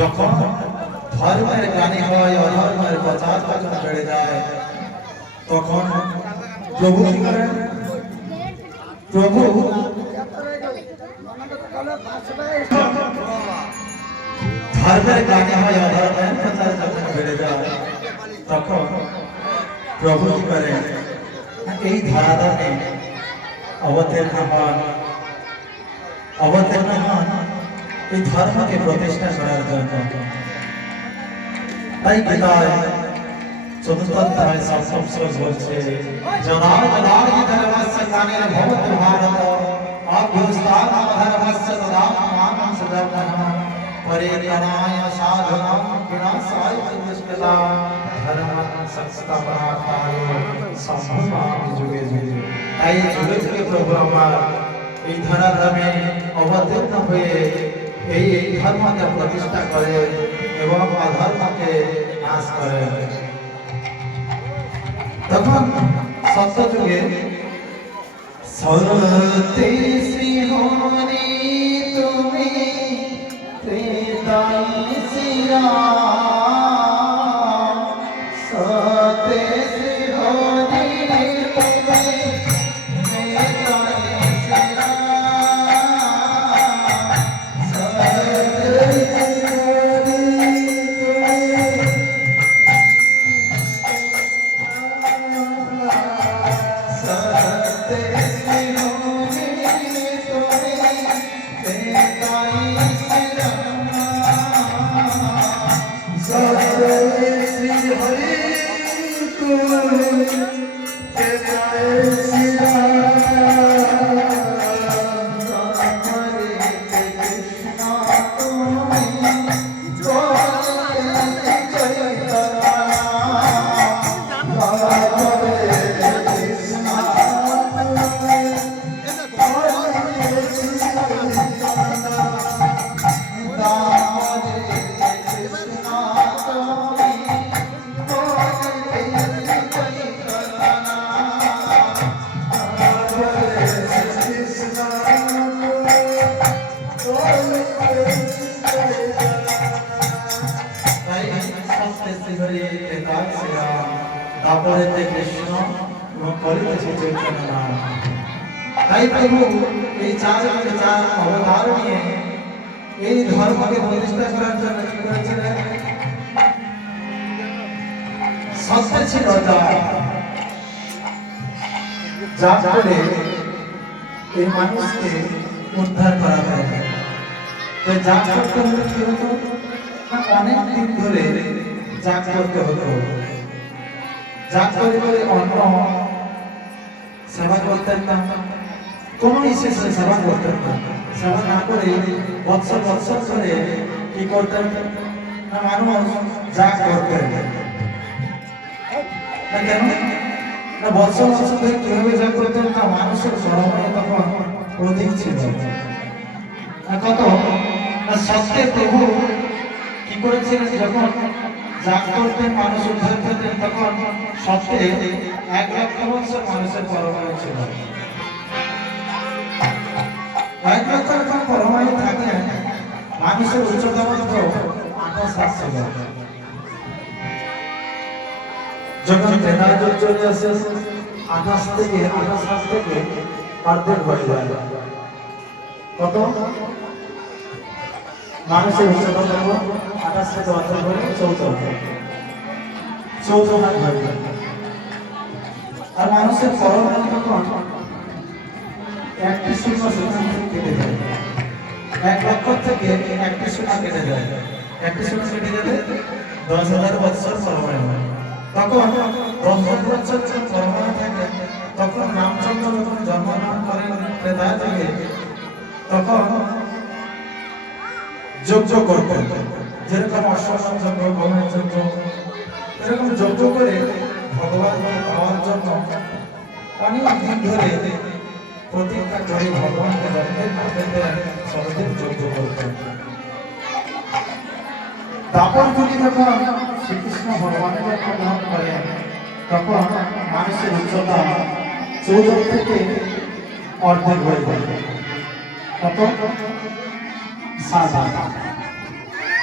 যখন ধর্মের জ্ঞানী হয় অধর্মের প্রচার যখন বেড়ে যায় তখন প্রভু কি করেন? প্রভু ধর্মের জ্ঞানী হয় অধর্মের প্রচার যখন বেড়ে যায় তখন প্রভু কি করেন? এই ধরাধামে অবতীর্ণ হন এই ধর্মকে প্রতিষ্ঠা করার জন্য। তাই গীতায় চতুর্থ অধ্যায় সপ্তম শ্লোক বলছে যদা যদা হি ধর্মস্য গ্লানির্ভবতি ভারত অভ্যুত্থান ধর্মস্য তদা মাং সদাবহঃ পরিত্রাণায় সাধনাং বিনাশায় চ দুষ্কৃতাঃ ধর্মং সংস্থাপনার্থায় সম্ভবামি যুগে যুগে। তাই যুগে যুগে প্রভু আমার এই ধরাধামে অবতীর্ণ হয়ে এই ধর্মকে প্রতিষ্ঠা করে এবং অধর্মকে নাশ করে। তখন সত্যযুগে সত্যে শ্রী হরি তুমি ত্রেতায় শ্রী রাম সত্যে শ্রী হরি তুমি তারপরে কৃষ্ণ এবং কলিতে চৈতন্য নাম। তাই প্রভু এই চার অবতার নিয়ে এই ধর্মকে প্রতিষ্ঠা করার জন্য কি করেছিলেন? সত্য ছিল যা করে এই মানুষকে উদ্ধার করা হয়। তো যা করতে হলে কি হতো? অনেক দিন ধরে যা করতে হতো, যা করে করে অন্য সেবা করতেন না, কোন বিশেষে সেবা করতেন না। সেবা না করে বৎসর বৎসর ধরে কি করতেন না মানুষ যা করতেন না। কেন না? বৎসর বৎসর ধরে কিভাবে যা করতেন না মানুষের সরবরাহ তখন অধিক ছিল। কত না সত্যের প্রভু কি করেছিলেন? যখন যা করতেন মানুষ উদ্ধার করতেন তখন সত্যে 1 লক্ষ বছর মানুষের পরমায়ু ছিল। 1 লক্ষ যখন পরমায়ু থাকলেন মানুষের উচ্চতম 28 হাত ছিল। যখন ত্রেতা যুগ চলে আসে 28 হাত থেকে অর্ধেক হয়ে যায়। কত মানুষের উচ্চতা কত 28 থেকে 72 করে 14 হাত হয়। আর মানুষের পরমাণু তখন একটি শূন্য সেখান থেকে কেটে যায়, 1 লক্ষ থেকে একটি শূন্য কেটে যায়, একটি শূন্য কেটে গেলে 10,000 বছর পরমাণু হয়। তখন 10,000 বছর যখন পরমাণু থাকে তখন রামচন্দ্র যখন জন্মগ্রহণ করেন ত্রেতার যুগে, তখন যজ্ঞ করতেন, যেরকম অশ্বমেধ যজ্ঞ, হোমের যজ্ঞ, এরকম যজ্ঞ করে ভগবানকে পাওয়ার জন্য অনেক দিন ধরে প্রতীক্ষা করে ভগবানকে যতদিন না পেতেন ততদিন যজ্ঞ করতেন। দাপর যুগে যখন শ্রীকৃষ্ণ ভগবানের জন্মগ্রহণ করেন তখন মানুষের উচ্চতা 14 থেকে অর্ধেক হয়ে যায়। কত? 7 হাত।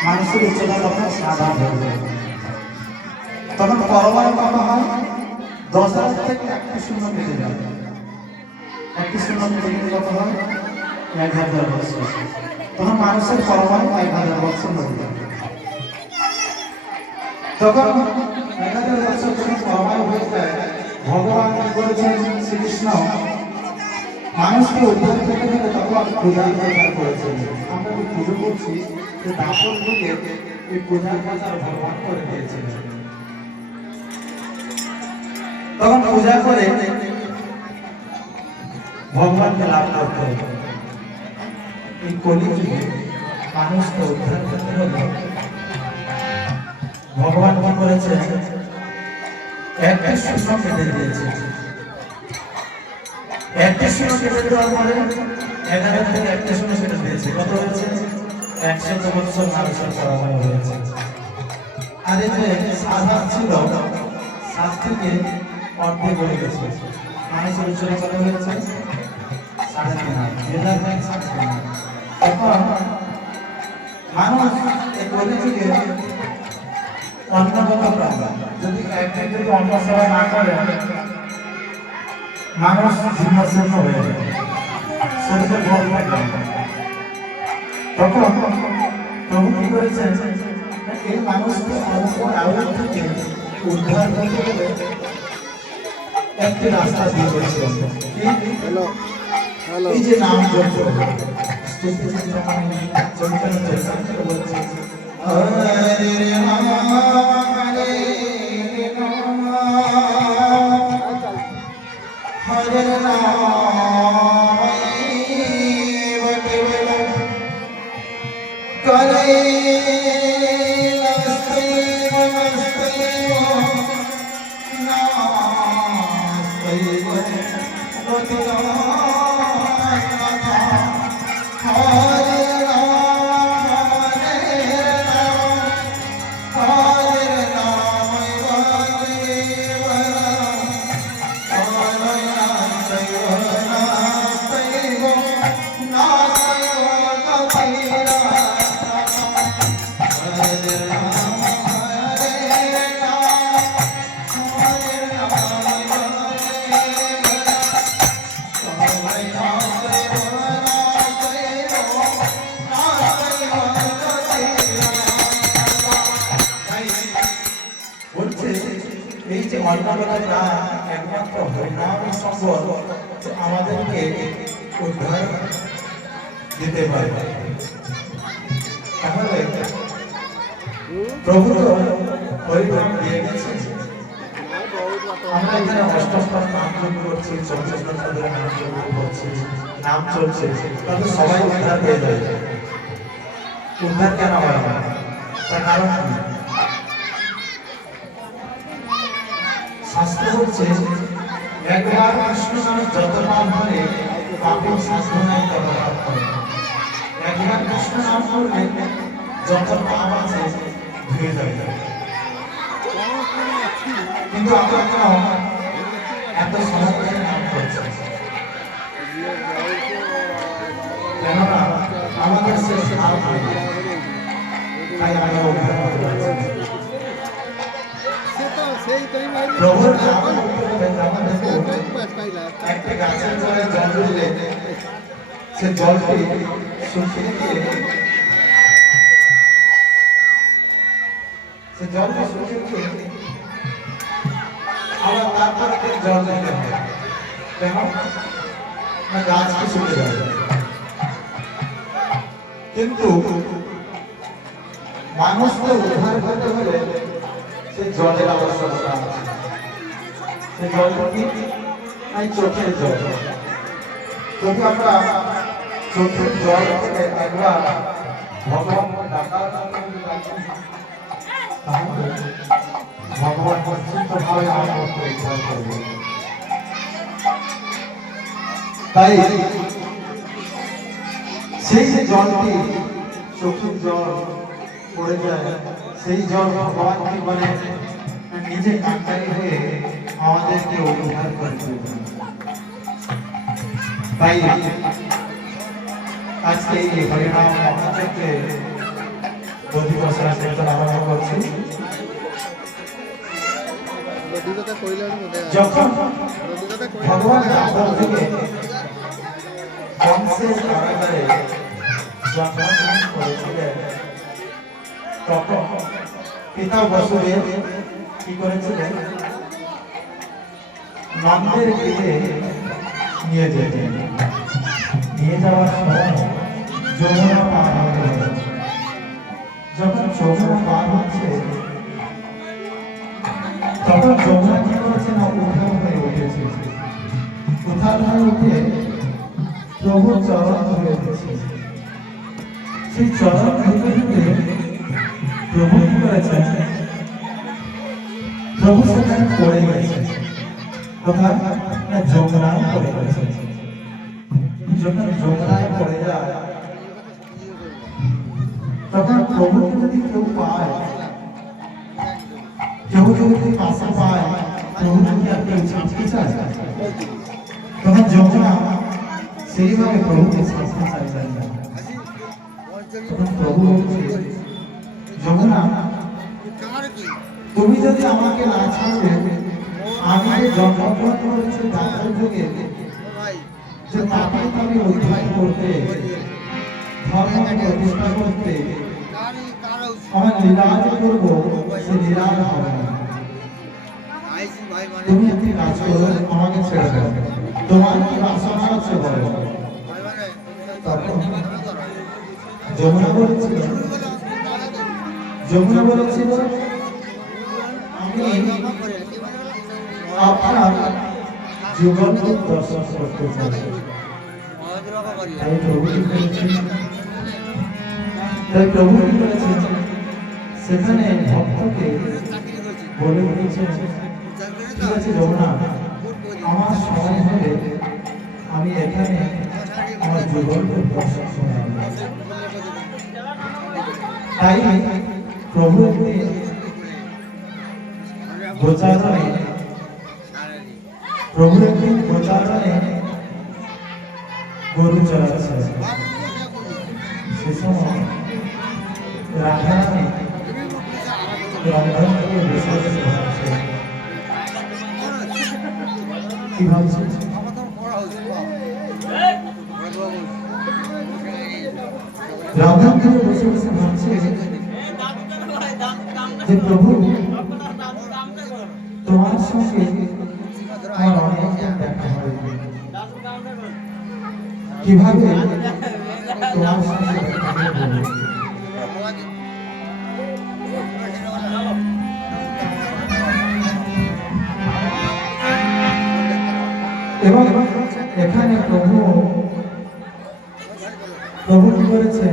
মানুষের উচ্চতা তখন 7 হাত হয়ে যায়। তখন পরমাণু কত হয়? 10,000 থেকে একটি শূন্য কেটে যায়, একটি শূন্য কেটে গেলে কত হয়? 1,000 বছর। তখন মানুষের পরমাণু 1,000 বছর হয়ে যায়। তখন 1,000 বছর যখন পরমাণু হয়ে যায়, ভগবান কি করেছেন? শ্রীকৃষ্ণ মানুষকে উদ্ধার করতে গেলে তখন পূজার প্রচার করেছেন। আমরা যে পুজো করছি যে দাপর যুগে এই পূজার প্রচার ভগবান করে দিয়েছিলেন। তখন পূজা করে ভগবানকে লাভ করতে হবে। এই কলিযুগে মানুষকে উদ্ধার করতে হলে ভগবান কি করেছে? একটা শূন্য কেটে দিয়েছে। একটা শূন্য কেটে দেওয়ার পরে 11 থেকে একটা শূন্য কেটে দিয়েছে। কত হয়েছে? 100 বছর মানুষের পরমাণু হয়েছে। আর এই যে 7 হাত ছিল, 7 থেকে অর্ধেক হয়ে গেছে। মানুষের উচ্চতা কত হয়েছে? 3.5 হাত। এখন মানুষ এই কলিযুগে অন্নগত প্রাণ, যদি একদিন যদি অন্ন সেবা না করে মানুষ জীর্ণশীর্ণ হয়ে যায়, শরীরে বল থাকে। তখন প্রভু কি করেছেন? এই মানুষকে আউট থেকে উদ্ধার করতে গেলে একটি রাস্তা দিয়ে করেছিলেন। এই যে নাম জপ বলছে হরে রাম হরে রাম হরে রাম করে এই যে অন্নগত নাম একমাত্র হরিনাম সম্বল আমাদেরকে উদ্ধার দিতে পারে। তাহলে প্রভু তো হরিনাম দিয়ে গেছে। আমরা এখানে অষ্টম নাম যোগ করছি, 24 ঘন্টা ধরে নাম যোগ করছি, নাম চলছে, তাহলে সবাই উদ্ধার পেয়ে যাবে। উদ্ধার কেন হয় না? তার কারণ কি? শাস্ত্র বলছে একবার কৃষ্ণ নামে যত নাম হলে পাপী শাস্ত্রনায় তত পাপ করে। একবার কৃষ্ণ নাম করলে যত পাপ আছে ধুয়ে যাবে। কিন্তু আমরা কেন এত সহজে নাম করছি? কেননা আমাদের শেষ নাম হয়, তাই আমরা উদ্ধার করতে পারছি। প্রভুর নাম একটা গাছের তলায় জল দিলে সে জলকে শুকিয়ে দিয়ে সে জলকে শুকিয়ে দিয়ে আবার তারপরে জল দিতে হবে, কেন না গাছকে শুকিয়ে যাবে। কিন্তু মানুষকে উদ্ধার করতে হলে সে জলের আবশ্যকতা আছে। সে জল কি? চোখের জল। যদি আমরা চোখের জল থেকে একবার ভগবানকে ডাকার তাহলে ভগবান নিশ্চিত ভাবে আমার পরিচয় করবে। তাই সেই যে জলটি চোখের জল পড়ে যায়, সেই জল ভগবান কি বলে নিজে কান্ডারি হয়ে আমাদেরকে উদ্ধার করতে। তাই আজকে এই হরিনাম মহাযজ্ঞে দধিবসরা কীর্তন আরম্ভ করছি। যখন ভগবান রাম থেকে কংসের কারাগারে জন্মগ্রহণ করেছিলেন, তখন পিতা বসুদেব কি করেছিলেন? নন্দের গৃহে নিয়ে যেতেন। নিয়ে যাওয়ার সময় যমুনা পার হতে হবে। যখন যমুনা পার হচ্ছে তখন যমুনা কি করেছে না উদ্ধার হয়ে উঠেছে। উদ্ধার হয়ে উঠে প্রভু চরণ ধরে উঠেছে। সেই চরণ ধরে ধরে প্রভু কি করেছে? প্রভু সেখানে পড়ে গেছে। কোথায়? না যমুনায় পড়ে গেছে। যখন যমুনায় পড়ে যায় তখন প্রভুকে যদি কেউ পায়, কেউ যদি পাশে পায়, প্রভুকে কি আর কেউ ছাড়তে চায়? তখন যমুনা সেইভাবে প্রভুকে ছাড়তে চাইলেন না। তখন প্রভু বলছে, যমুনা তুমি যদি আমাকে না ছাড়বে, আমি যে জন্মগ্রহণ করেছি দাতার যুগে, যে পাপকে আমি উদ্ধার করতে, ধর্মকে প্রতিষ্ঠা করতে আমার লীলাজ করব, সে লীলাজ হবে না। তুমি একটি কাজ করো, আমাকে ছেড়ে দাও। তোমার কি বাসনা আছে বলো। তখন যমুনা বলেছিল আমি আপনার যুগল রূপ দর্শন করতে চাই। তাই প্রভু কি করেছেন? সেখানে ভক্তকে বলে বলেছেন, ঠিক আছে যমুনা, আমার সময় হলে আমি এখানে আমার যুগল রূপ দর্শন শোনাব। তাই প্রভু একদিন গোচারণে গরু চড়াচ্ছে। সে সময় রাধারানী রন্ধন থেকে বসে বসে ভাবছে। কি ভাবছে? রাধা থেকে বসে বসে ভাবছে যে প্রভু তোমার সঙ্গে আমার অনেক দেখা হয়েছে, কিভাবে তোমার সঙ্গে দেখা হবে। এবং এখানে প্রভু কি করেছে?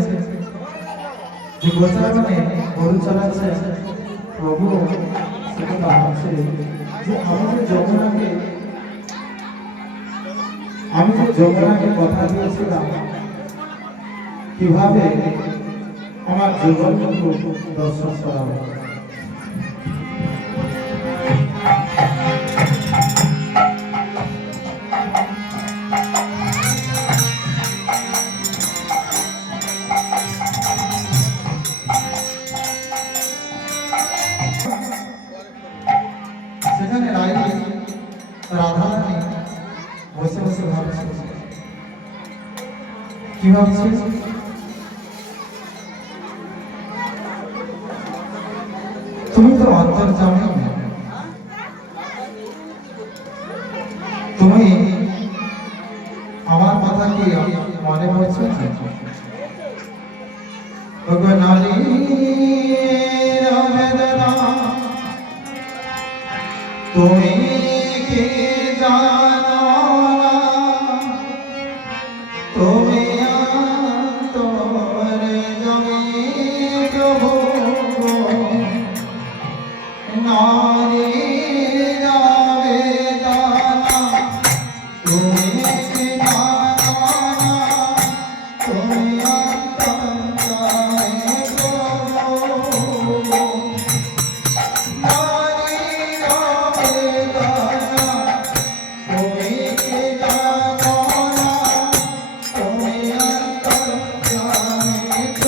যে গোচারণে গরু চালাচ্ছে, প্রভু সেটা ভাবছে যে আমি যে যমুনাকে কথা দিয়েছিলাম, কিভাবে আমার যুগল দর্শন করাবো। সেখানে রাধারানী বসে বসে ভাবছে কি ভাবছে? তুমি তো অন্তর্যামী, তুমি আমার কথা কি মনে পড়ছে? তুমি কি জানো না, তুমি অন্তরে জমি প্রভু নারী যাবে দানা, তুমি কি জানো না, তুমি অন্তরে প্রভু নারী যাবে দানা, তুমি কি জানো না, তুমি অন্তরে প্রভু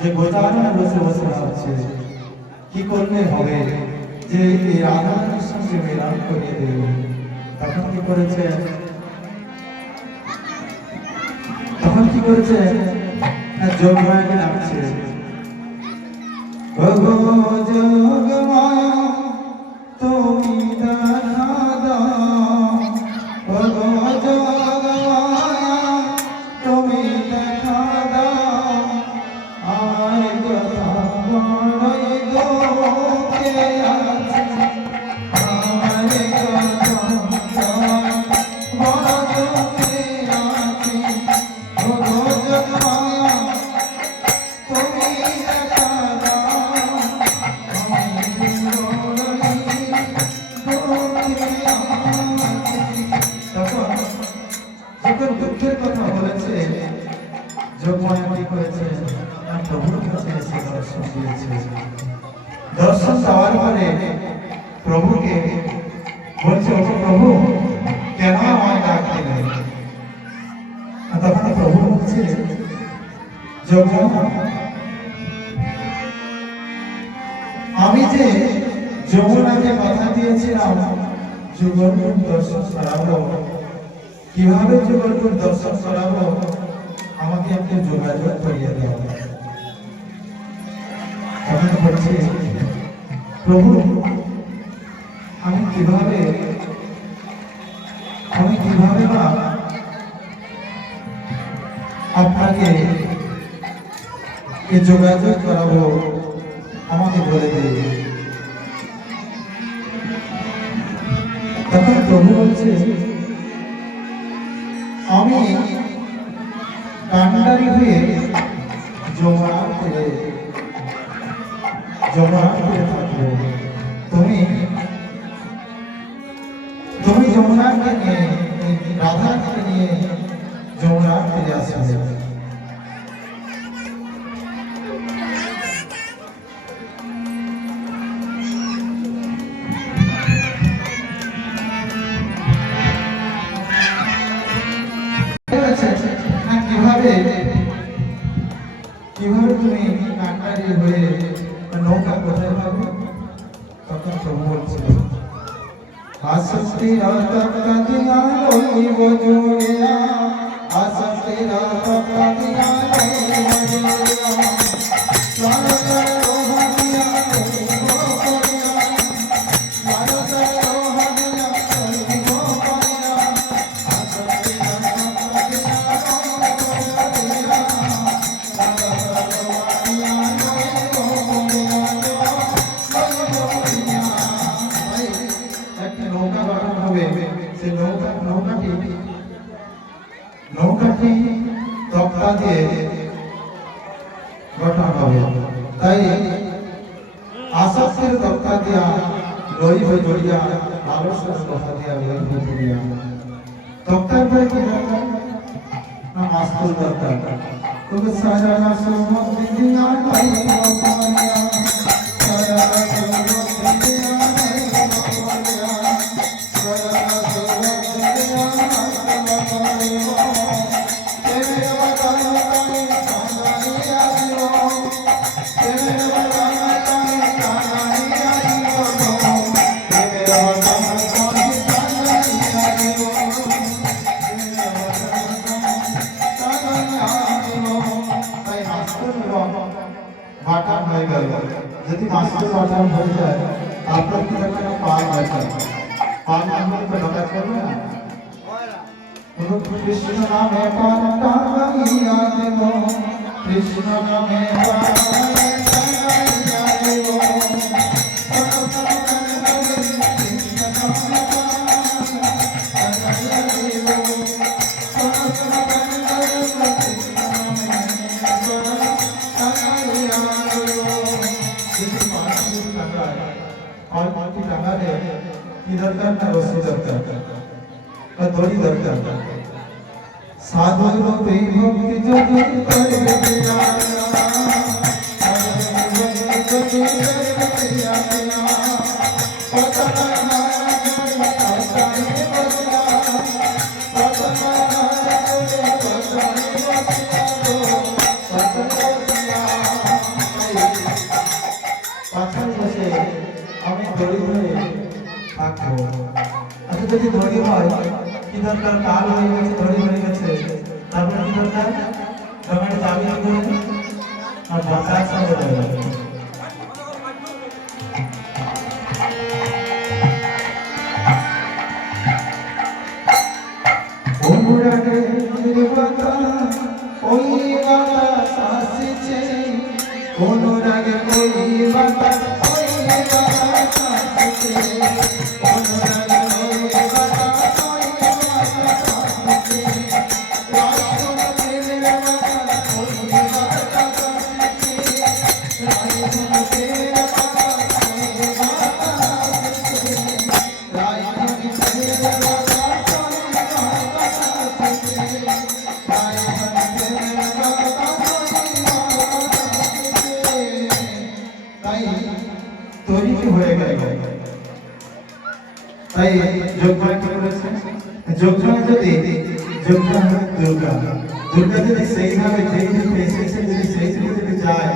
যে গোচারণে বসে বসে ভাবছে কি করলে হবে যে এই রাধা কৃষ্ণকে মিলন করিয়ে দেব। তখন কি করেছে, যোগমায়াকে ডাকছে, ওগো যোগমায়া তুমি দেখা দাও, ওগো যোগমায়া তুমি দেখা দাও, আমার কথা বড়ই দুঃখে আছে, আমার কথা বড় দুঃখে আছে, ওগো যোগমায়া তুমি দেখা দাও। কথা বলেছে যখন কি করেছে প্রভুর কাছে এসে দর্শন দিয়েছে। দর্শন দেওয়ার পরে প্রভুকে বলছে, ও প্রভু কেন আমায় ডাক দিলে? তখন প্রভু বলছে, যখন আমি যে যমুনাকে কথা দিয়েছিলাম যুগলপুর দর্শন করাবো, কিভাবে যুগলপুর দর্শন করাবো আমাকে একটু যোগাযোগ করিয়ে দেওয়া। তখন বলছে, প্রভু আমি কিভাবে বা আপনাকে যোগাযোগ করাবো আমাকে বলে দেবে। তখন প্রভু বলছে, আমি কান্ডারি হয়ে যমুনার তীরে থাকবো, তুমি যমুনাকে নিয়ে রাধাকে নিয়ে যমুনার তীরে আসবে। কিভাবে তুমি কান্ডারি হয়ে নৌকা কোথায় পাবে? তখন প্রভু বলছিল, আসক্তি রাতা দিয়া লইব জোড়িয়া, আসক্তি রাতা দিয়া লইব জোড়িয়া, সরকার লোহা দিয়া লইব করিয়া, সরকার লোহা দিয়া লইব করিয়া, আসক্তি রাতা দিয়া নৌকাটি তক্তা দিয়ে গঠন হবে। তাই আসক্তের তক্তা দিয়া লইব জড়িয়া, আলস্যের তক্তা দিয়া লইব জড়িয়া। তক্তার পরে কি দরকার না মাস্তুল দরকার। তুমি সারা সমুদ্র দিয়া লইব করিয়া, সারা সমুদ্র দিয়া লইব করিয়া, সারা সমুদ্র দিয়া লইব করিয়া। বাটান হয়ে গেল। যদি মাস্টার বাটান হয়ে যায় আপনার কি একটা পাল আছে, পাল আমরা তো ঢাকা করবে না। কৃষ্ণ নামে পাল টাঙাইয়া দেব, কৃষ্ণ নামে পাল টাঙাইয়া দেব, और माटी टांगा दे इधर का ना रस्सी दरकार और दौड़ी दरकार साधु रूपी भक्ति जो करे दिया যদি ধরি হয় কি দরকার, কাল হয়ে গেছে, ধরি হয়ে গেছে, তারপরে কি দরকার জমাটা চাবি করে আর বাতাস হয়ে যাবে। অনুরাগে নির্বাতা ওই বাতাস আসছে, অনুরাগে ওই বাতাস ওই বাতাস আসছে, অনুরাগে হয়ে গেল। তাই যোগমায়া কি করেছে, যোগমায়া যদি যোগমায়া দুর্গা, দুর্গা যদি সেইভাবে যদি সেইভাবে যদি যায়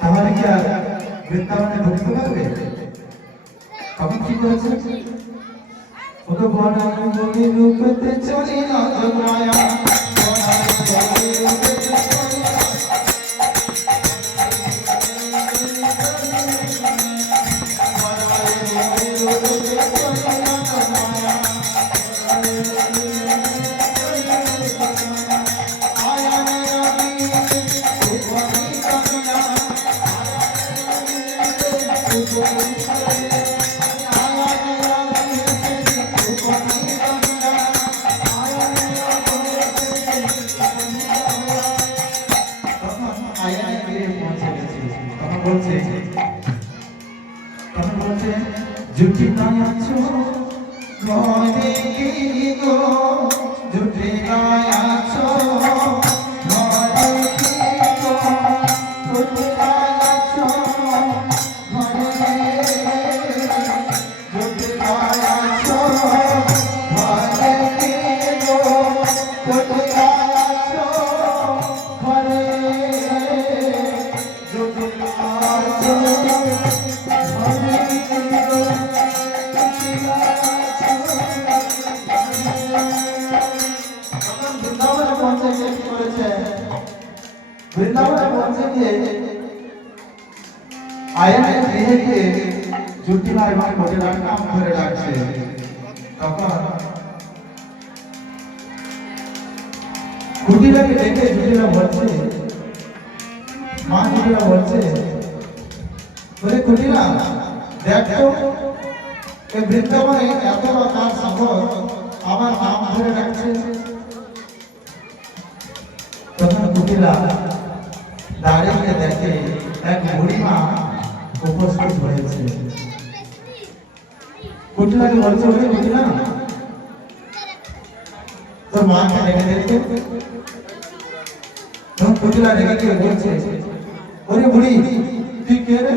তাহলে কি আর বৃন্দাবনে ঢুকতে পারবে? তখন কি করেছে, ওকে বলা বলি রূপতে চলি না যোগমায়া, झूठी नाचो मोरे की गो, झूठी नाचो मोरे की गो, झूठी नाचो मोरे, झूठी नाचो मोरे की गो, झूठी नाचो मोरे, झूठी नाचो বৃন্দাবনে পৌঁছে গিয়ে আয়নের গৃহে গিয়ে জুটিলা এবং ঘটিলার নাম ধরে ডাকছে। তখন ঘটিলাকে ডেকে জুটিলা বলছে, মা জুটিলা বলছে, বলে ঘটিলা দেখ তো এই বৃন্দাবনে এত কার সাগর আমার নাম ধরে ডাকছে। তখন ঘটিলা দাঁড়িয়ে দেখে এক বুড়িমা উপস্থিত হয়েছে। ঘটিলাকে বলছে, ওরে ঘটিলা তোর মাকে ডেকে দেখে। তখন ঘটিলা ডেকে কে বলছে, ওরে বুড়ি তুই কে রে,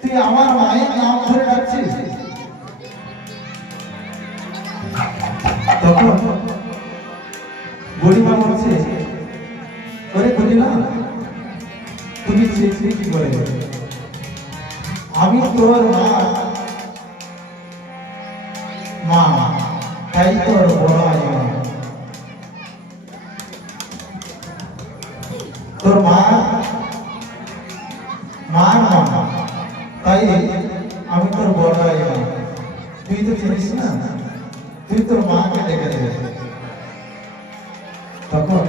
তুই আমার মায়ের নাম ধরে ডাকছিস? তখন বুড়িমা বলছে, ওরে ঘটিলা তুমি চেয়েছিলে কি করে, আমি তোর মা, তাই তোর বড় তোর মার মা, তাই আমি তোর বড় তুই তো চিনিস না, তুই তোর মাকে ডেকে দে। তখন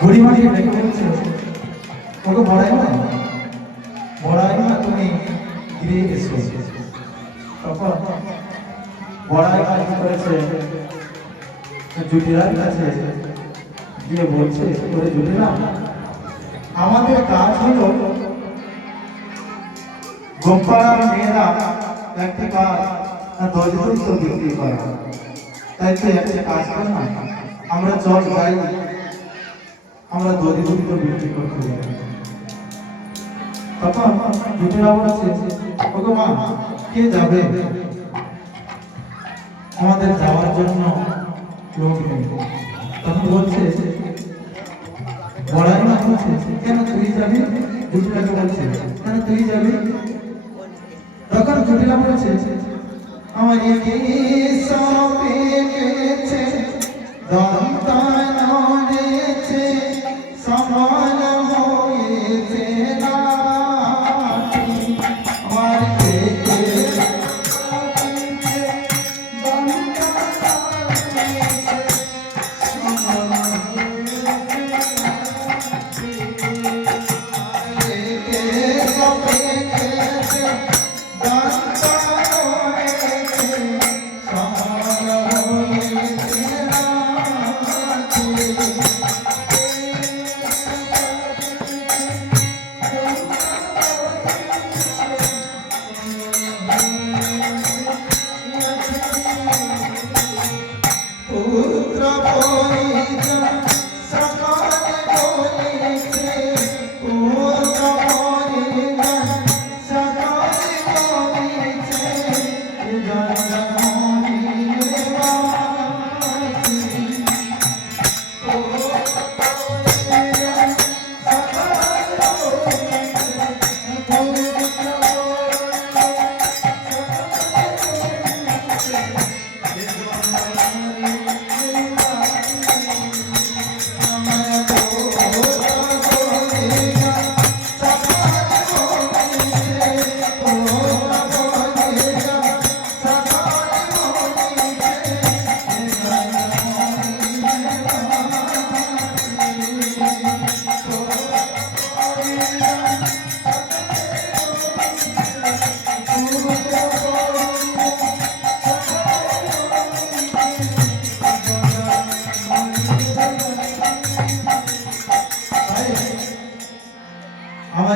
বুড়িমাকে ডেকে বলছে, ওকে বড়াই না তুমি গিয়ে এসো। তখন বড়াই কি করেছে, জুটিলার কাছে গিয়ে বলছে, ওরে জুটিলা আমাদের কাজ হলো গোপালার মেয়েরা একটি কাজ দরিদ্র বিক্রি করা, তাই তো একটা কাজ করে না, আমরা চল যাই, আমরা দরিদ্র বিক্রি করতে যাই। তখন জুটিলা বলছে, ওগো মা কে যাবে, আমাদের যাওয়ার জন্য লোক নেই। তখন বলছে, বড়াই মা বলছে, কেন তুই যাবি? জুটিলাকে বলছে, কেন তুই যাবি? তখন জুটিলা বলছে, আমার সবে গেছে দন্তান হয়েছে সমান হয়েছে না আমার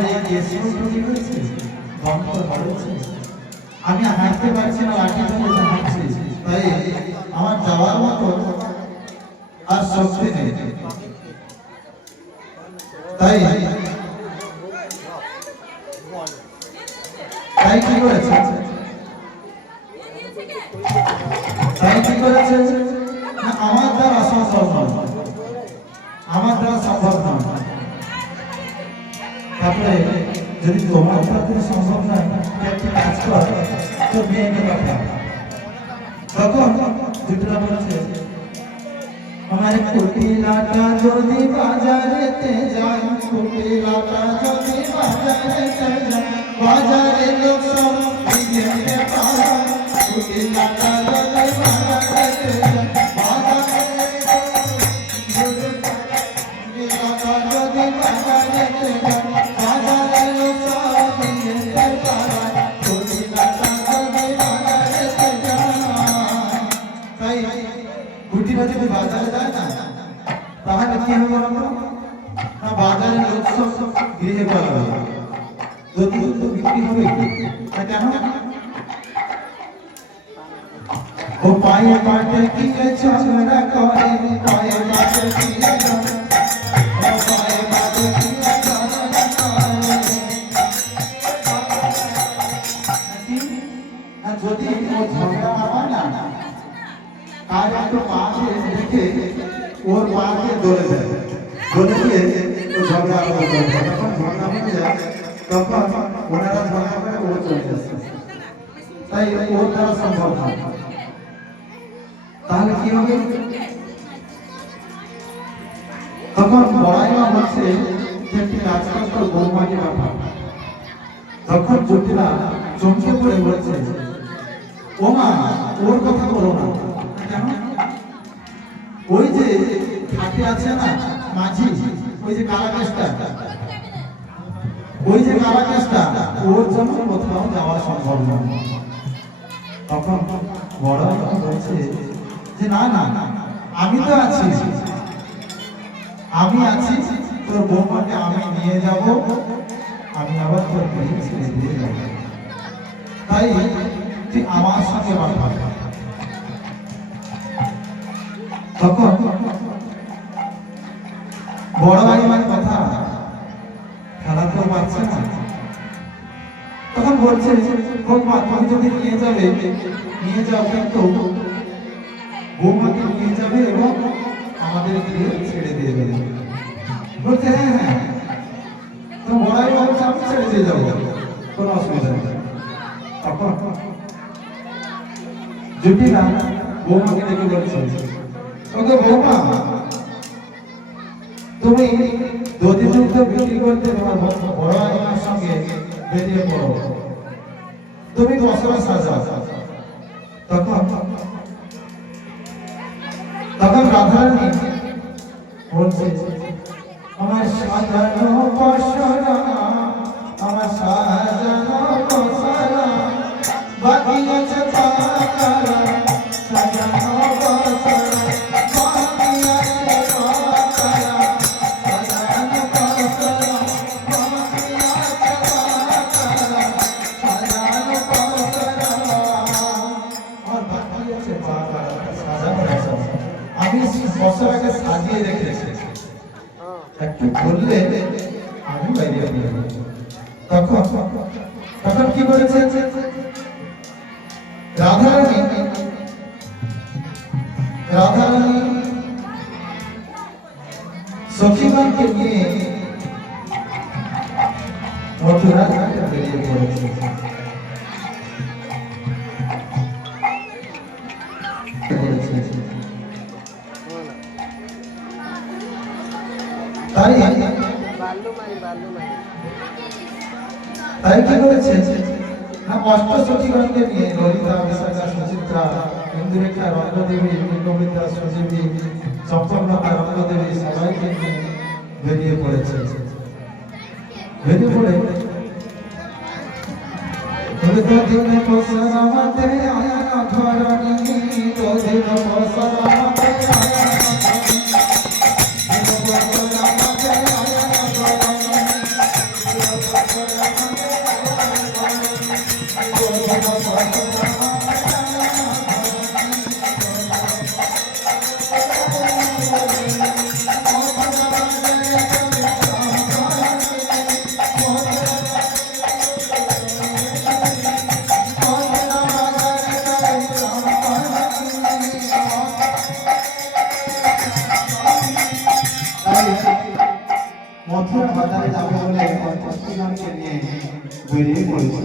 আমার এই কেসও তৈরি হয়েছে, বন্ধ হয়েছে, আমি হাঁটতে পারছি না, লাঠি ধরে হাঁটছি, তাই আমার যাওয়ার মতো আর শক্তি নেই। তাই তাই কি করেছে, তাই কি করেছে না আমার দ্বারা সম্ভব নয়, আমার দ্বারা সম্ভব নয়। তারপরে যদি তোমার দ্বারা সম্ভব নয়, একটি কাজ কর, তো মেয়েকে পাঠা। তখন দুটোটা বলছে, আমার কুটিলাটা যদি বাজারেতে যায়, কুটিলাটা যদি বাজারেতে যায়, বাজারে লোক সব বিকেলে পায়, কুটিলাটা যদি বাজারেতে যায়, বাজারে কুটিলাটা যদি বাজারেতে যায়, বাজারে লোক সব বিকেলে পায়, কুটিলাটা যদি বাজারেতে যায়। তাই কুটিলা যদি বাজারে যায় না, তাহলে কি হবে বলতো না, বাজারে লোক সব গৃহে পাবে, যদি তো বিক্রি হবে না কেন? ও পায়ে পাটে কি ঝগড়া করে, পায়ে পাটে কি ঝগড়া, ও পায়ে পাটে কি ঝগড়া করে। না যদি ও ঝগড়া হবে না, আর একটু পাকে দেখে ওর পাকে ধরে যায়, ধরে গিয়ে ও ঝগড়া করবে, যখন ঝগড়া হয়ে যায় তখন ওনারা ঝগড়া করে ও চলে যাচ্ছে, তাই ওর দ্বারা সম্ভব নয়। তাহলে কি হবে? তখন বড়াইমা বলছে যে একটি রাজকাজ তোর বৌমাকে পাঠা। তখন জটিলা চমকে পড়ে বলেছে, ও মা, ওর কথা বলো না। কেন? ওই যে খাটে আছে না মাঝি, ওই যে কালা কেষ্টা, ওই যে কালা কেষ্টা, ওর জন্য কোথাও যাওয়া সম্ভব নয়। তখন বড় বলছে যে না না, আমি তো আছি, আমি আছি, তোর বৌমাকে আমি নিয়ে যাব, আমি আবার তোর গৃহে ছেড়ে দিয়ে যাব, তাই তুই আমার সঙ্গে পাঠা। তখন বড় ভাইমার কথা খেলা তো পাচ্ছে না, তখন বলছে বৌমা তুমি যদি নিয়ে যাবে নিয়ে যাও, কিন্তু বৌমাকে নিয়ে যাবে এবং আমাদের গৃহে ছেড়ে দিয়ে দেবে। বলছে হ্যাঁ হ্যাঁ, তো বড়াই বলছে আমি ছেড়ে দিয়ে যাবো, কোনো অসুবিধা নেই। তখন জটিলা বৌমাকে ডেকে বলছে, ওকে বৌমা, তুমি দধি দুগ্ধ বিক্রি করতে তোমার বড় আইমার সঙ্গে বেরিয়ে পড়ো, তুমি দশরা সাজাও। তখন তখন রাধারানী বলছে, আমার সাজানো বসরা, আমার সাজানো বসরা, বাকি আছে পাকারা, সাজানো বসরা, বাকি আছে পাকারা, সাজানো বসরা, বাকি আছে পাকারা, সাজানো বসরা, আর বাকি আছে পাকারা, সাজানো বসরা। আমি বসরাকে সাজিয়ে রেখেছি, একটু বললে আমি বাইরে বেরিয়ে যাব। তখন তখন কি করেছে রাধারানী, রাধারানী সখীগণকে নিয়ে মথুরা বেরিয়ে পড়েছে। তাই কি করেছে না, অষ্ট সখীগণকে নিয়ে ললিতা, বিশাখা, সুচিত্রা, ইন্দুরেখা, রঙ্গদেবী, কবিতা, সঞ্জীবী, চম্পকলতা, রঙ্গদেবী সবাইকে নিয়ে বেরিয়ে পড়েছে। বেরিয়ে পড়ে দিনে পশরামতে আয়া ধরণী, দিন পশরামতে আয়া ধরণী, মথুরা বাজারে যাবে বলে অষ্টমীকে নিয়ে বেরিয়ে পড়েছে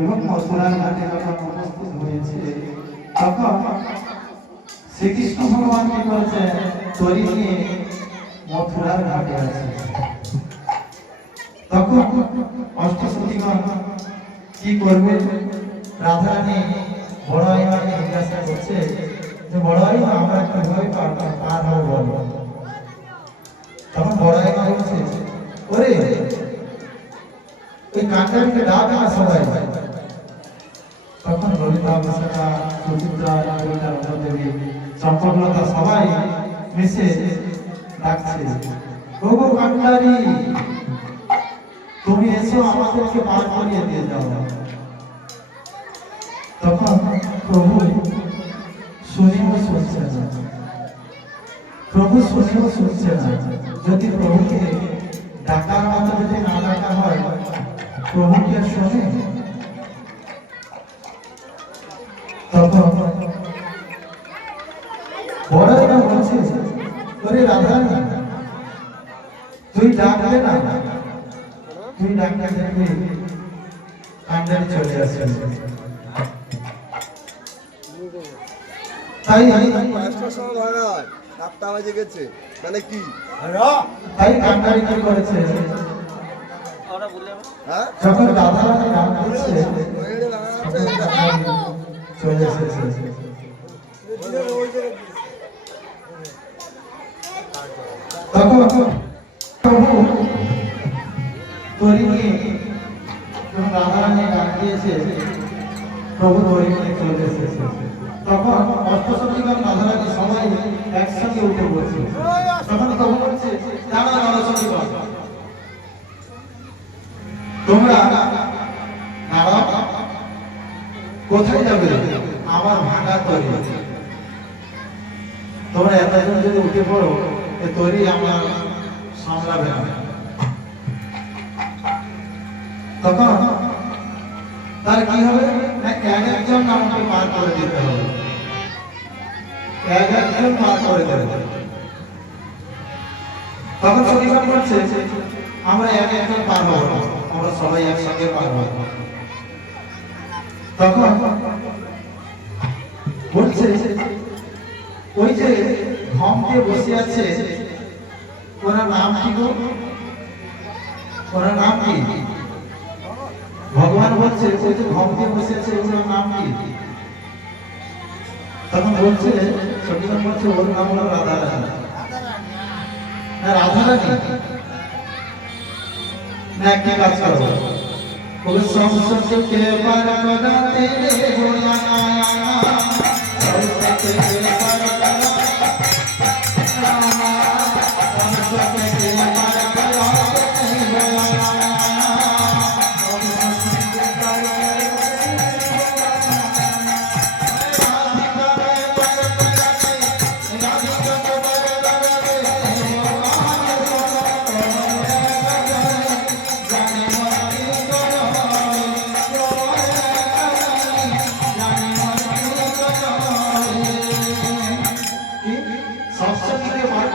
এবং মথুরার ঘাটে যখন উপস্থিত হয়েছে তখন শ্রীকৃষ্ণ ভগবান কি করেছে তরি নিয়ে মথুরার ঘাটে আছে। তখন অষ্টসখীগণ কি করবে? রাধারানী বড় আইমাকে জিজ্ঞাসা করছে যে বড় আইমা আমরা কিভাবে পার হবো বলো। তখন বড় আইমা বলছে ওরে ওই কান্ডারিকে ডাক না সবাই। তখন ললিতা বিশাখা সুচিত্রা দেবী চম্পকলতা সবাই মিশে ডাকছে প্রভু কান্ডারি তুমি এসো আমাদেরকে পার করিয়ে দিয়ে যাও। তখন প্রভু শুনেও শুনছে না, প্রভু শুনেও শুনছে না। যদি প্রভুকে ডাকার মতো যদি না ডাকা হয় প্রভু কি আর শোনে? তখন বড় এটা বলছে ওরে রাধারানী তুই ডাকলে না, তুই ডাকলে দেখবি কান্ডারি চলে আসছে। তাই তাই কান্ডারি কি করেছে? যখন রাধারানী ডাক দিচ্ছে চলে এসেছে। তখন প্রভু তরি নিয়ে রাধারানী ডাক দিয়েছে, প্রভু তরি নিয়ে চলে এসেছে। তখন অষ্টসখীগণ রাধারানী সবাই একসঙ্গে উঠে পড়ছে। তখন প্রভু বলছে দাঁড়া নরসখীগণ তোমরা দাঁড়াও, কোথায় যাবে? আমার ভাঙা তরি। তোমরা এতজন যদি উঠে পড়ো এ তরি আমার সামলাবে না। তখন তার কি হবে না এক একজন আমাকে পার করে দিতে হবে, এক একজন পার করে দেবে। তখন সখীগণ বলছে আমরা এক একজন পার হবো না, আমরা সবাই একসঙ্গে পার হবো। তখন বলছে ওই যে ঘমকে বসে আছে ওনার নাম কি গো? ওনার নাম কি? ভগবান বলছে ওই যে ঘমকে বসে আছে ওনার নাম কি? তখন বলছে সখীগণ বলছে ওর নাম হলো রাধারানী। না রাধারানী না কি কাজ করবো? বলে সংসদকে পার করাতে হোয়া সংসদকে পার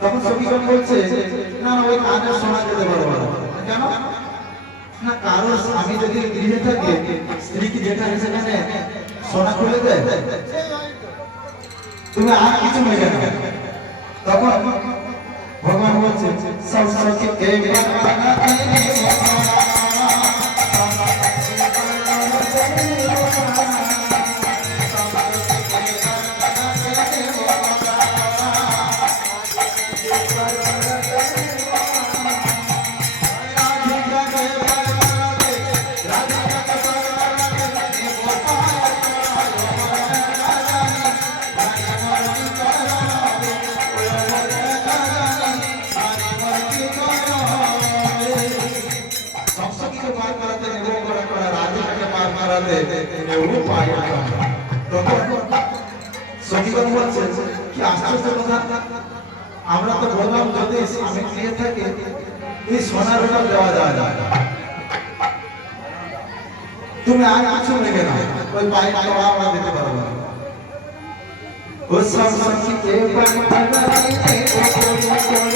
তখন সখীগণ বলছে না ওই কানে শোনা যেতে পারবো না। কেন না? কারো স্বামী যদি গৃহে থাকে স্ত্রী কি যেখানে সেখানে সোনা খুলে দেয়? তুমি আর কিছু মেঘে না। তখন ভগবান বলছে সব সখীকে সখীগণ বলছে কি আশ্চর্য কথা, আমরা তো বললাম যদি স্বামী গৃহে থাকে এই সোনার রূপ দেওয়া যায় না। তুমি আর কিছু মেঘে না, ওই পায়ে আমরা দিতে পারবো না। ও সব সখীকে পার করাতে নেব করি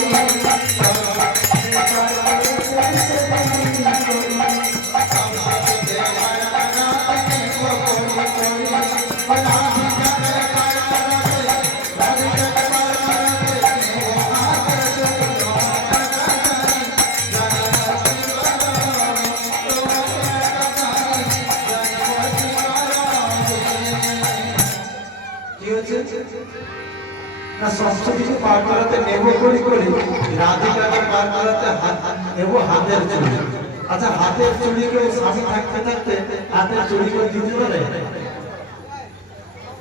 না সংস্কৃতিকে পার করাতে নেব করি রাধিকাকে পার করাতে নেব হাতের চুড়ি। আচ্ছা হাতের চুড়ি কেউ স্বামী থাকতে থাকতে হাতের চুড়ি কেউ দিতে পারে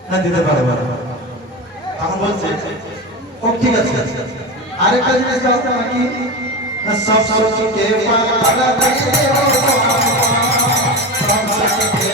না? দিতে পারে। তখন বলছে ও ঠিক আছে আরেকটা জিনিস দাও নাকি না সব সখীকে পার করাতে নেব সব সখীকে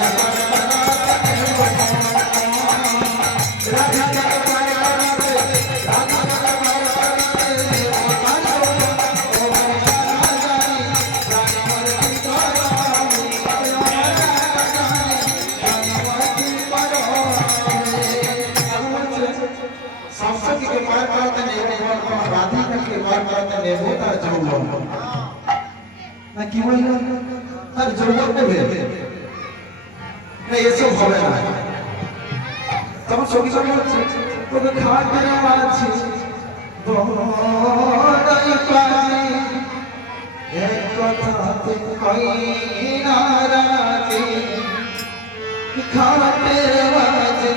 সংস্কৃতিকে পার করাতে নেব রাধিকাকে পার করাতে নেব তার যৌবন। না কি বলল তার যৌবন নেবে না এসব হবে না। তখন সখী সখী বলছে তোকে খাওয়াতে আছে বড়ই পাই এক কথাতে কই না রাজি খাওয়াতে আছে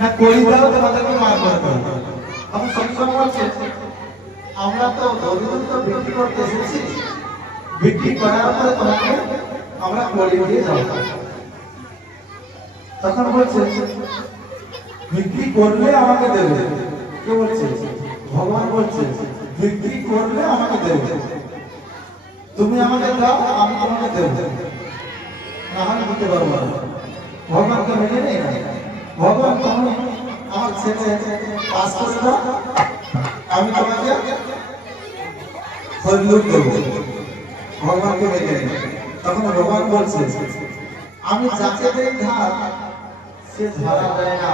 না করি দাও তোমাদেরকে মার করতে হবে। তখন সবসময় বলছে আমরা তো দরিদ্র বিক্রি করতে এসেছি, বিক্রি করার পরে তোমাকে আমরা করি দিয়ে যাবো। তখন বলছে বিক্রি করলে আমাকে দেবে। কে বলছে? ভগবান বলছে বিক্রি করলে আমাকে দেবে। তুমি আমাকে দাও আমি তোমাকে দেবো, না আমি দিতে পারবো না। ভগবানকে মেনে নেই না। ভগবান তুমি আমার ছেলে পাস করে দাও আমি তোমাকে ফজলুক দেবো। ভগবানকে মেনে নেই। তখন ভগবান বলছে আমি যাকে দেই ধার সে ধরা দেয় না,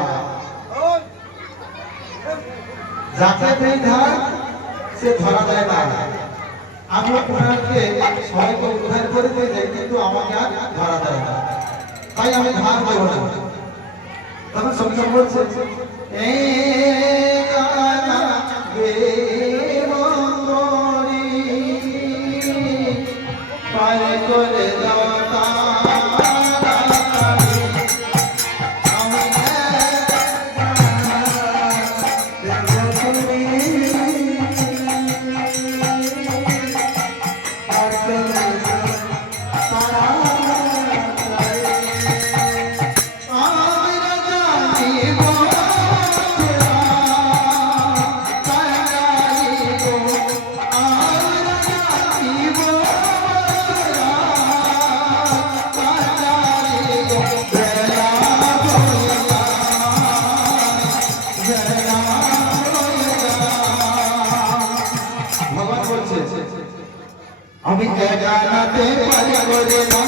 যাকে দেই ধার সে ধরা দেয় না। আমি আপনাকে সবাইকে উদ্ধার করে দিয়ে যাই কিন্তু আমাকে আর ধরা দেয় না, তাই আমি ধার দেব না। তখন সবই সব বলছে করে আমি গানাতে পারি করে না,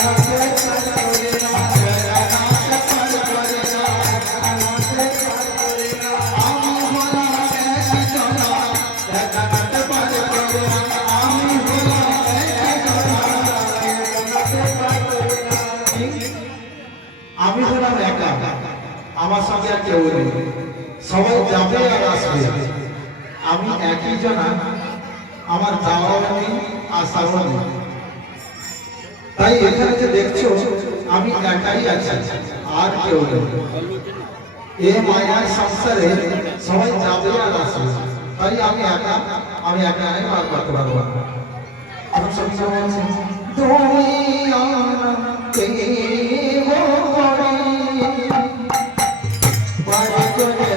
গানাতে পারি করে না, গানাতে পারি করে না, গানাতে পারি করে না। আমি হলাম এক জনা, গানাতে পারি করে না। আমি হলাম এক জনা, গানাতে পারি করে না। আমি হলাম একা, আমার সঙ্গে আর কেউ নেই, সবাই যাবে আর আসবে। আমি একই জনা, আমার যাওয়াও নেই আসাও নেই। তাই এখানে যে দেখছো আমি একাই আছি, আর কেউ নেই। এই মায়ার সংসারে সবাই যাবে আর আসবে, তাই আমি একা পার করতে পারবো না। এখন সবই বলছে পার করে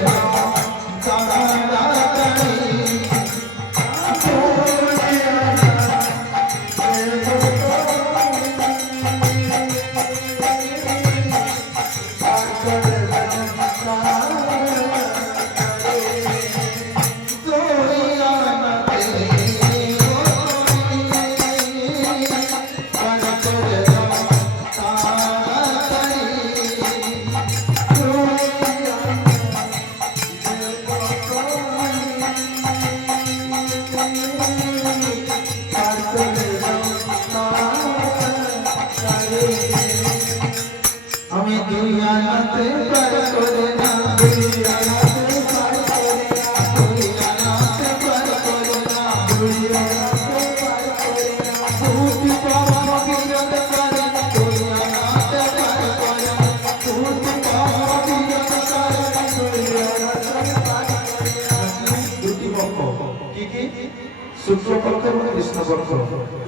শুক্রপক্ষ এবং কৃষ্ণপক্ষ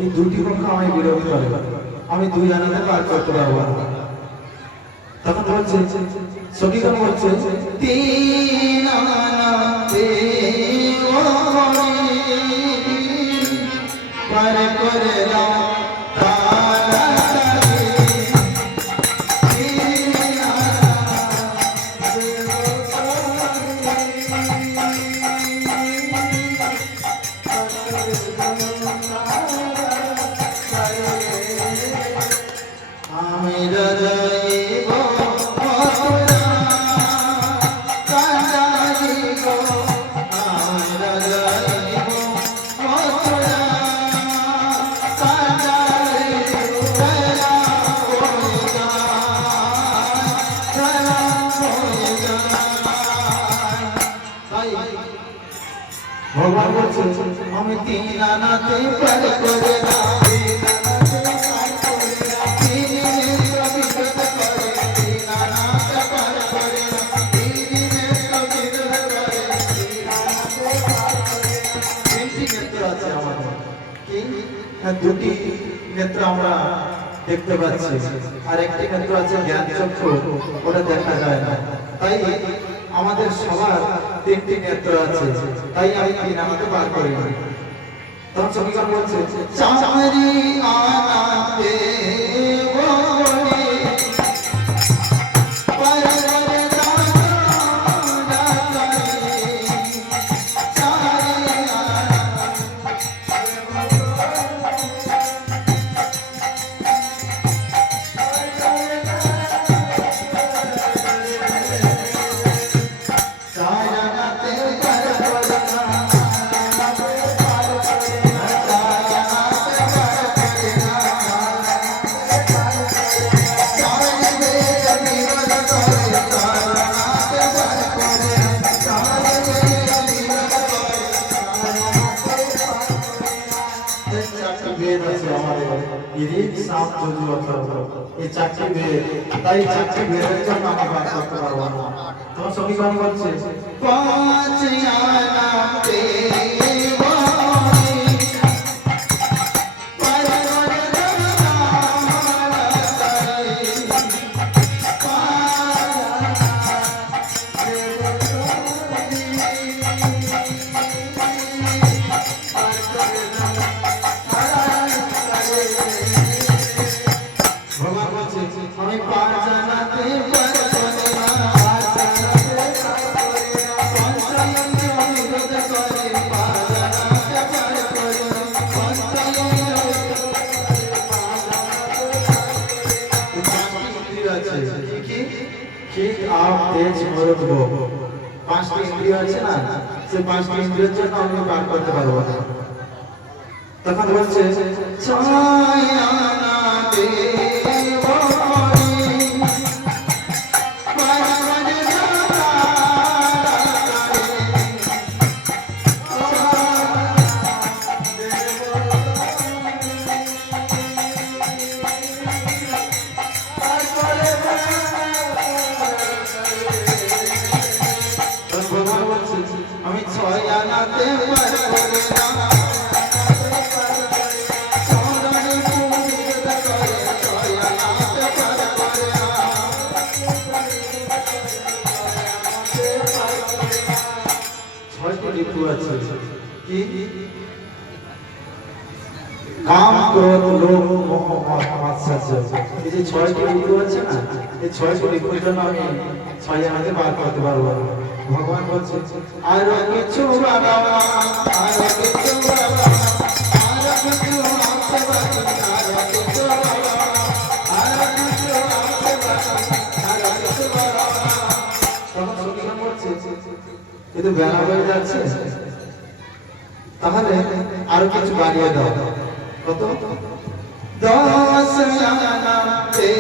এই দুটি পক্ষ আমায় বিরোধ করে, আমি দুই আনাতে পার করতে পারবো না। তখন বলছে সখীগণ বলছে তিন আনাতে পার করে দাও ভগবান বলছে আমি তিন আনাতে পার করে দাও দুটি নেত্র আমরা দেখতে পাচ্ছি, আর একটি নেত্র আছে জ্ঞান চক্ষু, ওটা দেখা যায় না। তাই আমাদের সবার তিনটি নেত্র আছে, তাই আমি তিন আনাতে পার করি। তখন সখীগণ বলছে চারি আনাতে তাই চারটি বেদের জন্য আমি বাদ করতে পারবো না। তোমার সখীগণ বলছে পাঁচ আনাতে আমি পাঁচ আনাতে পাঁচটি ইন্দ্রিয় আছে না, সেই পাঁচটি ইন্দ্রিয়ের জন্য আমি পার করতে পারবো না। তখন বলছে ছয় আনাতে আমি ছয় আনাতে পার করে না কাম ক্রোধ লোভ মোহ মাৎসর্য, এই যে ছয়টি ঋতু আছে না, এই ছয়টি ঋতুর জন্য আমি ছয় আনাতে পার করতে পারবো। ভগবান বলছে আর কিছু বাবা আর কিছু বাবা আর কিছু আপতে বাবা আর কিছু বাবা আর কিছু আপতে বাবা আর কিছু বাবা। তখন সখীগণ বলছে কিন্তু বেলা হয়ে যাচ্ছে, তাহলে আরো কিছু বাড়িয়ে দাও। কত? 10 আনাতে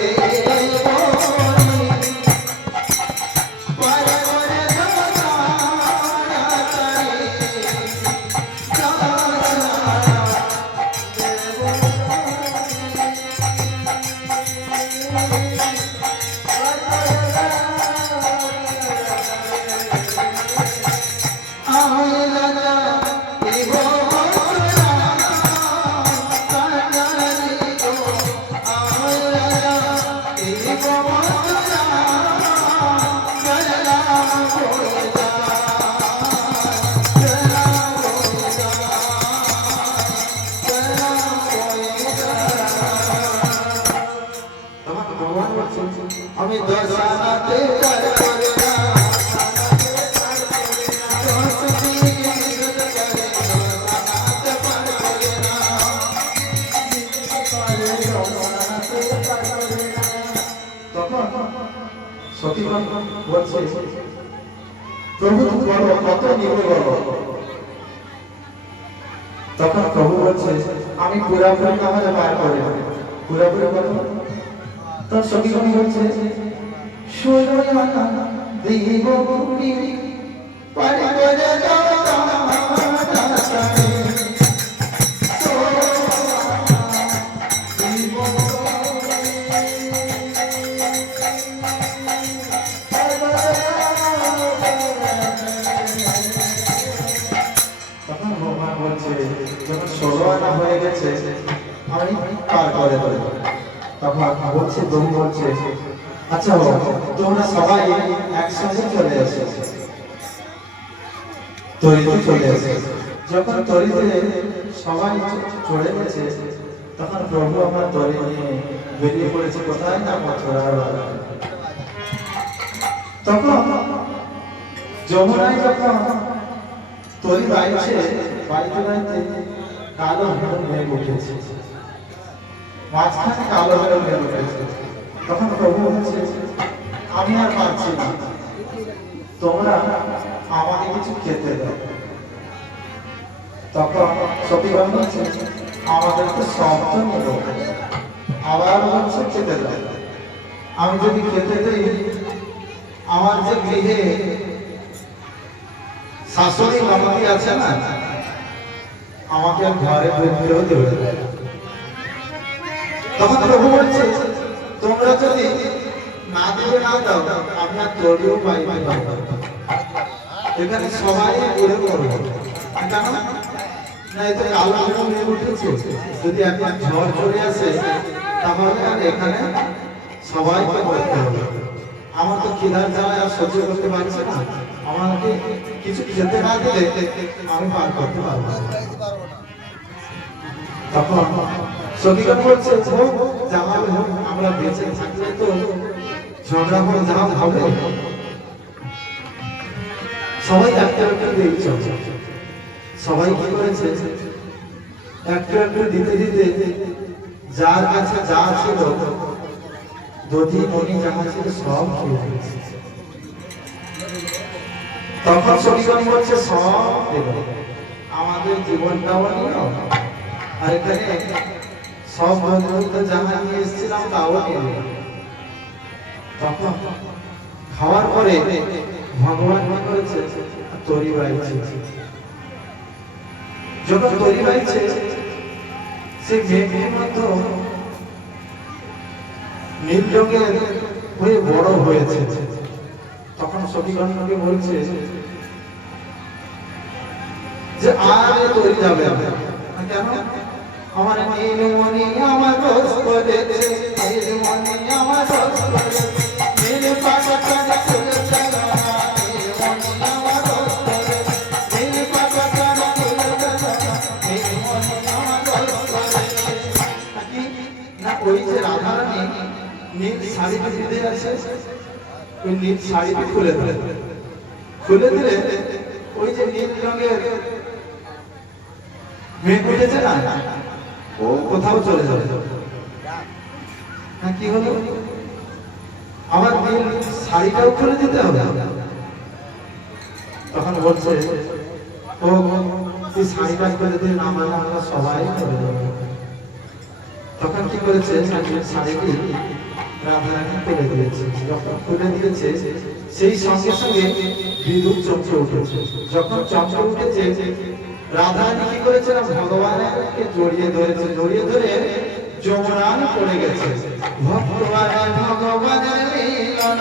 যখন বলছে প্রভু তুমি বলো কত নিব বলো, তখন প্রভু বলছে আমি পুরাপুরি আমাকে বার করে পুরাপুরি বলো। তো সখীগণ বলছে সোনা দিব তুমি পারি করে দাও যখন 16 আনা হয়ে গেছে আমি পার করে দেবো। তখন বলছে তুমি বলছে আচ্ছা তোমরা সবাই একসঙ্গে চলে এসো, তরিতে চলে এসে। যখন তরিতে সবাই চলে গেছে তখন প্রভু আমার তরি নিয়ে বেরিয়ে পড়েছে কোথায় না মথুরার। তখন যমুনায় যখন তরি বাইছে বাইতে বাইতে কালো হরণ মেঘ উঠেছে, মাঝখানে কালো হরণ মেঘ উঠেছে। তখন প্রভু বলছে আমি আর পারছি না, তোমরা আমাকে কিছু খেতে দাও। তখন সখীগণ বলছে আমাদের তো শব্দ নেব, আবার বলছে খেতে দাও। আমি যদি খেতে দিই আমার যে গৃহে শাশুড়ি ননদি আছে না, আমাকে ঘরে বেরোতেও দেবে। তখন প্রভু বলছে তোমরা যদি না দেবে না দাও আমি আর তরিও পাইবে না, এখানে সবাই ঘুরে করবো। কেন না এতে কালো হরণ মেঘ উঠেছে, যদি একবার ঝড় চলে আসে তাহলে আর এখানে সবাইকে করতে হবে। আমার তো খিদার জ্বালায় আর সহ্য করতে পারছে না, আমাকে কিছু খেতে না দিলে আমি পার করতে পারবো না। তখন সখীগণ বলছে আমরা বেঁচে থাকলে তো ঝগড়া করে যা হবে সবাই একটা একটা দিয়েছে। সবাই কি করেছে একটা একটা দিতে দিতে যার কাছে যা ছিল দধি মণি যাহা ছিল সব খেয়ে ফেলেছে। তখন সখীগণ বলছে সব দেব, আমাদের জীবনটাও নিও আর এখানে সব বন্ধুত্ব যাহা নিয়ে এসেছিলাম তাও নিও। তখন খাওয়ার পরে ভগবান কি করেছে তরি বাইছে। যখন তরি বাইছে সে মেঘের মধ্যে নীল রঙের হয়ে বড় হয়েছে। তখন সখীগণকে বলছে যে আর তরি যাবে না। কেন? আমার নীলমণি আমার রোজ করেছে, নীলমণি আমার রোজ করেছে, নীল পাতা কানে ফুলে গেল, নীলমণি আমার রোজ করেছে, নীল পাতা কানে ফুলে গেল, নীলমণি আমার রোজ করেছে। কি না ওই যে রাধারানী নীল শাড়িতে বেঁধে আছে, ওই নীল শাড়িটি খুলে দিলে ওই যে নীল রঙের মেঘ উঠেছে না ও কোথাও চলে যাবে। কি হলো আবার নীল শাড়িটাও খুলে দিতে হবে। তখন বলছে ও তুই শাড়িটা খুলে দিয়ে না মানে আমরা সবাই করে দেবো। তখন কি করেছে শাড়িটি রাধারানী খুলে দিয়েছে। যখন খুলে দিয়েছে সেই সঙ্গে সঙ্গে বিদ্যুৎ চমকে উঠেছে। যখন চমকে উঠেছে রাধারানী কি করেছে না ভগবানকে জড়িয়ে ধরেছে, জড়িয়ে ধরে যমুনায় পড়ে গেছে। ভগবানের মিলন